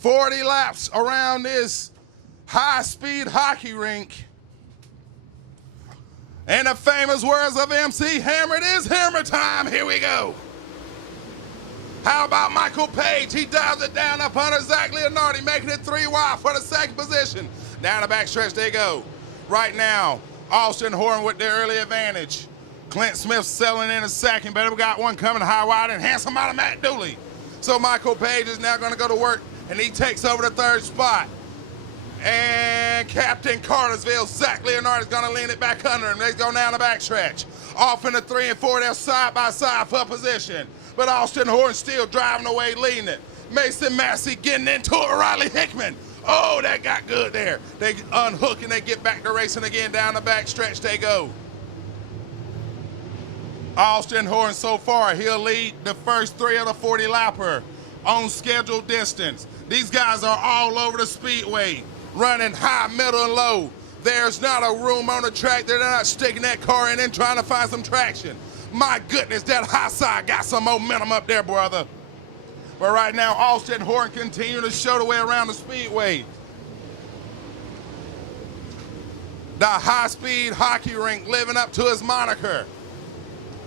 40 laps around this high-speed hockey rink. In the famous words of MC Hammer, it is hammer time. Here we go. How about Michael Page? He dives it down up under Zach Leonardi, making it 3 wide for the second position. Down the backstretch they go. Right now, Austin Horton with the early advantage. Clint Smith selling in a second, but we got one coming high wide and handsome out of Matt Dooley. So Michael Page is now going to go to work, and he takes over the third spot. And Captain Cartersville, Zach Leonardi is going to lean it back under him. They go down the backstretch. Off in the 3 and 4, they're side by side for position. But Austin Horton still driving away, leading it. Mason Massey getting into it with Riley Hickman. Oh, that got good there. They unhook and they get back to racing again. Down the backstretch they go. Austin Horton so far, he'll lead the first 3 of the 40 lapper on scheduled distance. These guys are all over the speedway, running high, middle, and low. There's not a room on the track. They're not sticking that car in and trying to find some traction. My goodness, that high side got some momentum up there, brother. But right now, Austin Horton continuing to show the way around the speedway. The high-speed hockey rink living up to his moniker.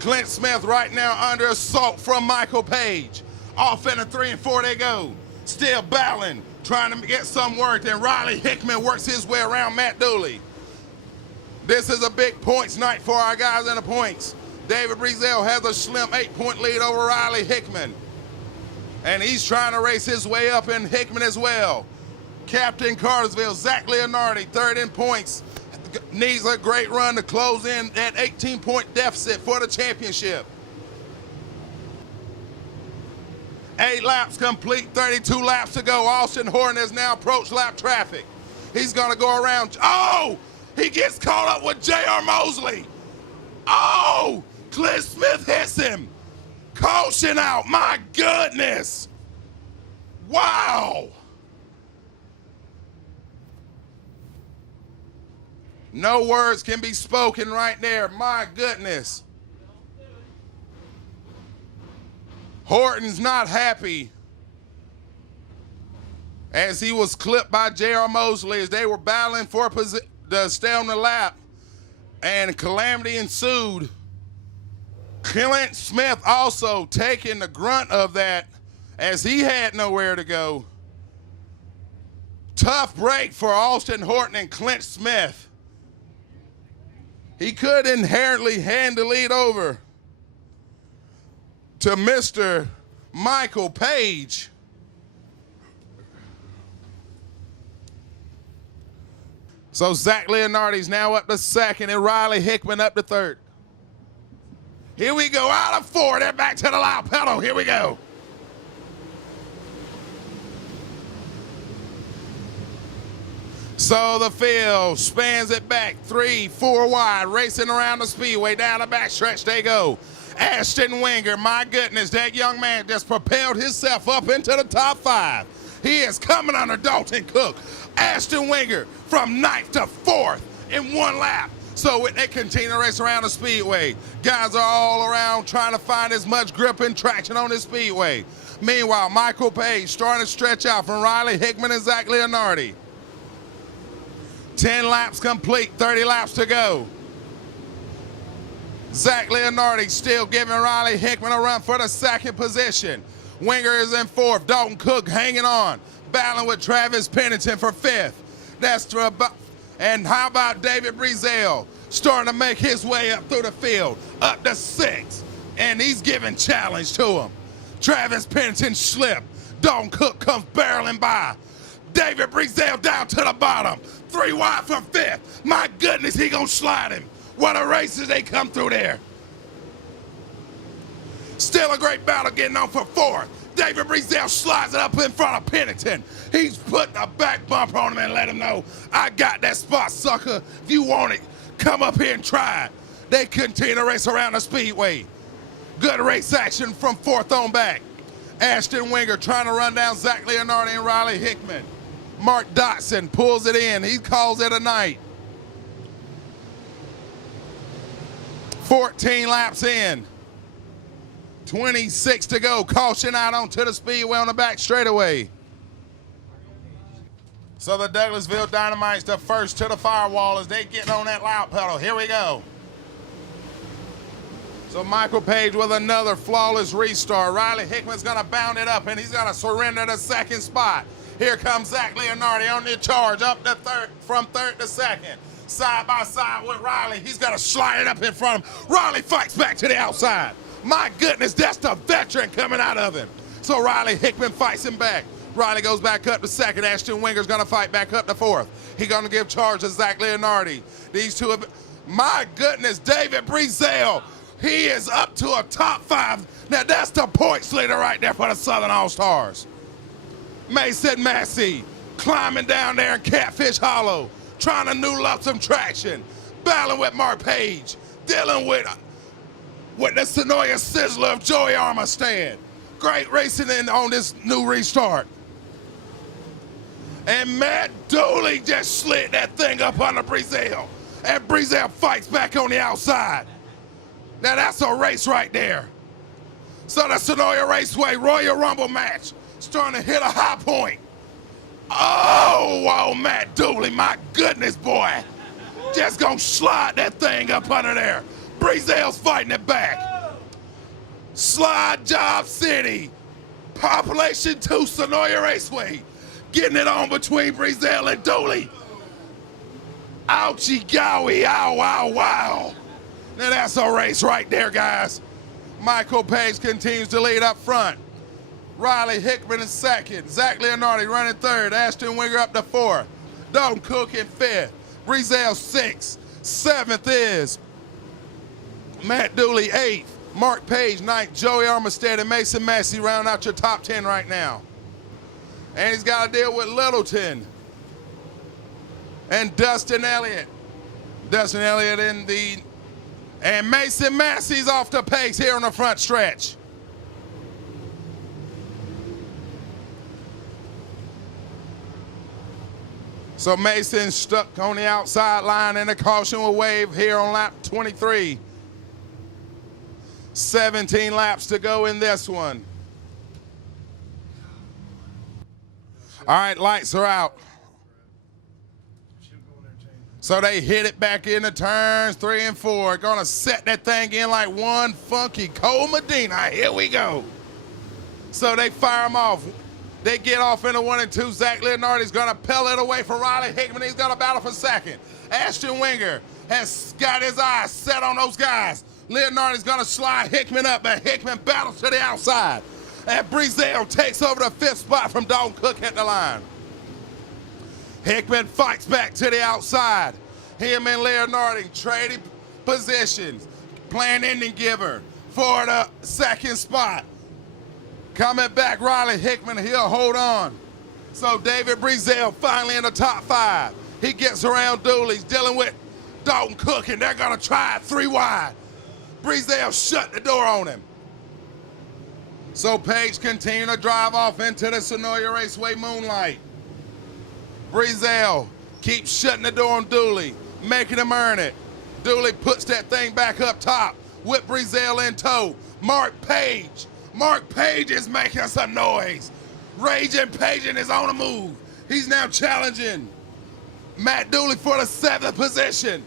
Clint Smith right now under assault from Michael Page. Off in the 3 and 4 they go. Still battling, trying to get some work. And Riley Hickman works his way around Matt Dooley. This is a big points night for our guys in the points. David Breezell has a slim 8-point lead over Riley Hickman. And he's trying to race his way up in Hickman as well. Captain Cartersville, Zach Leonardi, third in points. Needs a great run to close in that 18-point deficit for the championship. 8 laps complete, 32 laps to go. Austin Horton has now approached lap traffic. He's gonna go around. Oh, he gets caught up with J.R. Mosley. Oh, Clint Smith hits him. Caution out, my goodness. Wow. No words can be spoken right there, my goodness. Horton's not happy as he was clipped by J.R. Mosley as they were battling for to stay on the lap, and calamity ensued. Clint Smith also taking the grunt of that as he had nowhere to go. Tough break for Austin Horton and Clint Smith. He could inherently hand the lead over to Mr. Michael Page. So Zach Leonardi's now up to second and Riley Hickman up to third. Here we go, out of 4, they're back to the loud pedal, here we go. So the field spans it back 3, 4 wide, racing around the speedway, down the backstretch they go. Ashton Winger, my goodness, that young man just propelled himself up into the top 5. He is coming under Dalton Cook. Ashton Winger from 9th to 4th in 1 lap. So they continue to race around the speedway. Guys are all around trying to find as much grip and traction on this speedway. Meanwhile, Michael Page starting to stretch out from Riley Hickman and Zach Leonardi. 10 laps complete, 30 laps to go. Zach Leonardi still giving Riley Hickman a run for the second position. Winger is in 4th, Dalton Cook hanging on, battling with Travis Pennington for 5th. And how about David Breezell starting to make his way up through the field, up to 6th, and he's giving challenge to him. Travis Pennington slipped. Dalton Cook comes barreling by. David Breezell down to the bottom. 3 wide for 5th. My goodness, he gonna slide him. What a race as they come through there. Still a great battle getting on for 4th. David Breezell slides it up in front of Pennington. He's putting a back bumper on him and let him know, I got that spot, sucker. If you want it, come up here and try it. They continue to race around the speedway. Good race action from 4th on back. Ashton Winger trying to run down Zach Leonardi and Riley Hickman. Mark Dotson pulls it in. He calls it a night. 14 laps in. 26 to go. Caution out onto the speedway on the back straightaway. So the Douglasville Dynamites, the first to the firewall as they get on that loud pedal. Here we go. So Michael Page with another flawless restart. Riley Hickman's gonna bound it up and he's gonna surrender the second spot. Here comes Zach Leonardi on the charge, up to third, from third to second. Side by side with Riley. He's gonna slide it up in front of him. Riley fights back to the outside. My goodness, that's the veteran coming out of him. So Riley Hickman fights him back. Riley goes back up to second. Ashton Winger's gonna fight back up to fourth. He's gonna give charge to Zach Leonardi. These two have, my goodness, David Breezell, he is up to a top 5. Now that's the points leader right there for the Southern All-Stars. Mason Massey climbing down there in Catfish Hollow, trying to noodle up some traction, battling with Mark Page, dealing with the Senoia Sizzler of Joey Armistead. Great racing in on this new restart. And Matt Dooley just slid that thing up under Breezell. And Breezell fights back on the outside. Now that's a race right there. So the Senoia Raceway Royal Rumble match starting to hit a high point. Oh, Matt Dooley, my goodness, boy. Just gonna slide that thing up under there. Breezell's fighting it back. Slide Job City. Population 2 Senoia Raceway. Getting it on between Breezell and Dooley. Ouchie gowie, ow, wow, wow. Now that's a race right there, guys. Michael Page continues to lead up front. Riley Hickman in second. Zach Leonardi running third. Ashton Winger up to fourth. Dalton Cook in fifth. Breezell sixth. Seventh is Matt Dooley eighth. Mark Page ninth. Joey Armistead and Mason Massey round out your top 10 right now. And he's got to deal with Littleton and Dustin Elliott. Dustin Elliott in the, and Mason Massey's off the pace here on the front stretch. So Mason stuck on the outside line and a caution will wave here on lap 23. 17 laps to go in this one. All right, lights are out. So they hit it back into turns 3 and 4. Gonna set that thing in like one funky Cole Medina. Here we go. So they fire them off. They get off into 1 and 2. Zach Leonardi's gonna peel it away from Riley Hickman. He's gonna battle for second. Ashton Winger has got his eyes set on those guys. Leonardi's gonna slide Hickman up, but Hickman battles to the outside. And Breezell takes over the 5th spot from Dalton Cook at the line. Hickman fights back to the outside. Him and Leonardi trading positions, playing ending giver for the 2nd spot. Coming back, Riley Hickman, he'll hold on. So David Breezell finally in the top 5. He gets around Dooley, he's dealing with Dalton Cook, and they're gonna try it 3 wide. Breezell shut the door on him. So Page continuing to drive off into the Senoia Raceway moonlight. Breezell keeps shutting the door on Dooley, making him earn it. Dooley puts that thing back up top with Breezell in tow. Mark Page is making some noise. Raging Page is on the move. He's now challenging Matt Dooley for the 7th position.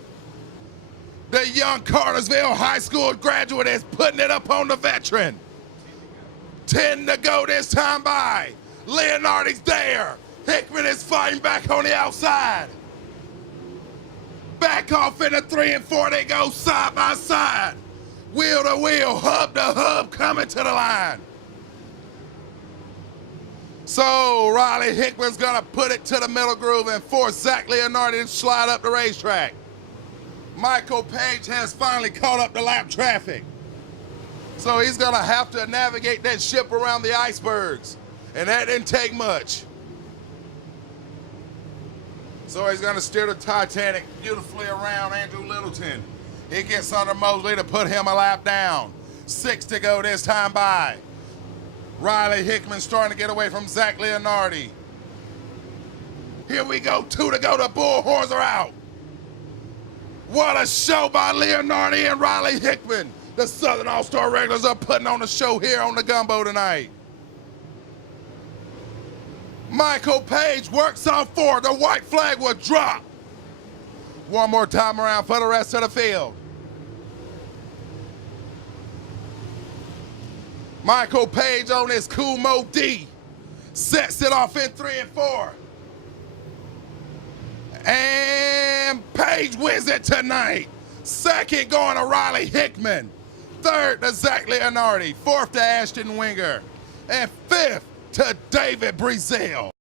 The young Cartersville High School graduate is putting it up on the veteran. 10 to go this time by. Leonardi's there. Hickman is fighting back on the outside. Back off into 3 and 4. They go side by side. Wheel to wheel, hub to hub, coming to the line. So Riley Hickman's gonna put it to the middle groove and force Zach Leonardi to slide up the racetrack. Michael Page has finally caught up to lap traffic. So he's gonna have to navigate that ship around the icebergs. And that didn't take much. So he's gonna steer the Titanic beautifully around Andrew Littleton. He gets under Mosley to put him a lap down. 6 to go this time by. Riley Hickman starting to get away from Zach Leonardi. Here we go, 2 to go, the bullhorns are out. What a show by Leonardi and Riley Hickman. The Southern All-Star regulars are putting on a show here on the Gumbo tonight. Michael Page works on 4. The white flag will drop. One more time around for the rest of the field. Michael Page on his cool Mode D sets it off in 3 and 4. And Page wins it tonight. Second going to Riley Hickman. Third to Zach Leonardi. Fourth to Ashton Winger. And fifth to David Breezell.